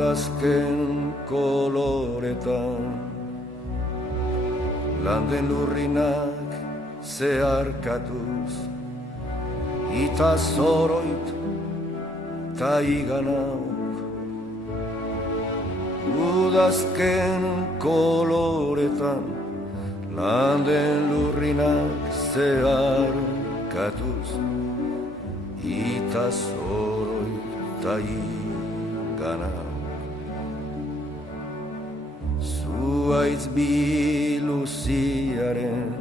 udazken koloretan, landen lurrinak zeharkatuz, ita zoroit ta iganauk. Udazken koloretan, landen lurrinak zeharkatuz, ita zoroit ta iganauk. Zuaitz biluziaren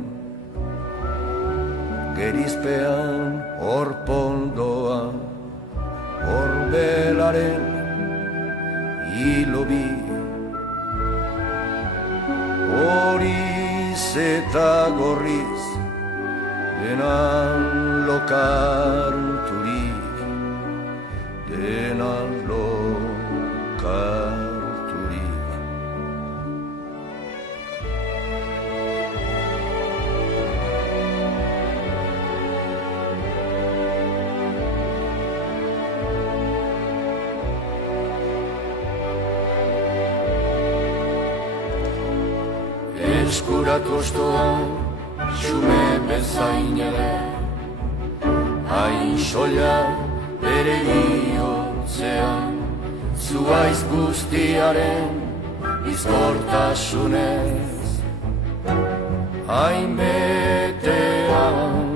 gerizpean orpondoa, orbelaren hilobi, horiz eta gorriz denan lokarturik, denan lokarturik. Eskuratu ostoan, xume bezain ere, hain soila bere bihotzean, zuaiz guztiaren bizkortasunez. Hain betean,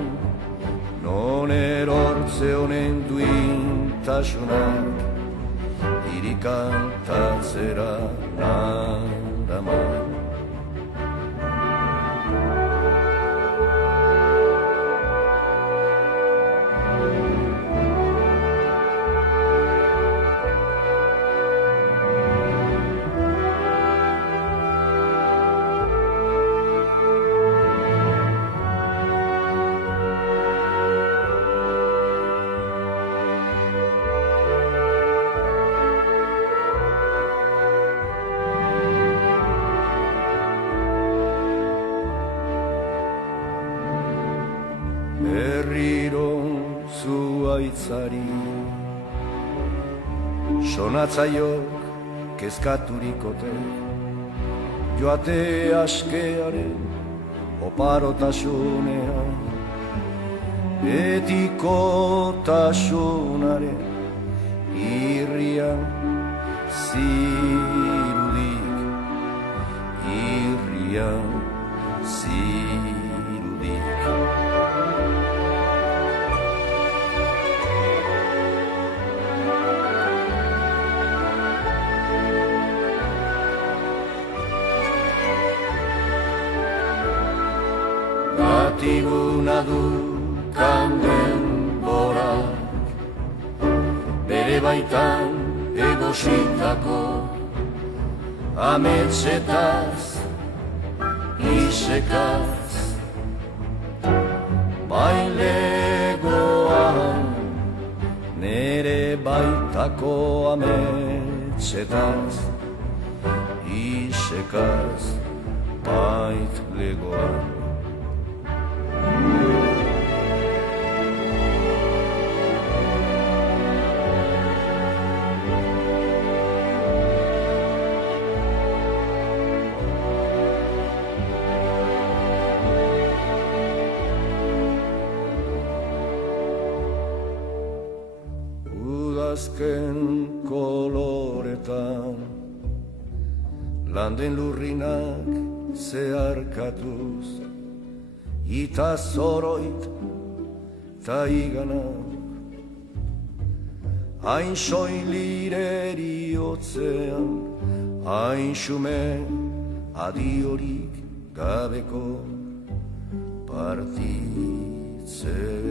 non erortze honen duintasunak, irikantatzera naraman. Berriro zuaitzari sonatzaiok kezkaturikote, joate askearen oparotasunean, etikotasunaren irrian zirudik, irrian zirudik. Batiguna du kanden borak, bere baitan egositako ametsetaz, isekaz, bailegoan, nere baitako ametsetaz, isekaz, baitlegoan. Udazken koloretan, landen lurrinak zeharkatuz, ita zoroit ta iganak, hain soilireri hotzean, hain xume adiorik gabeko partitzen.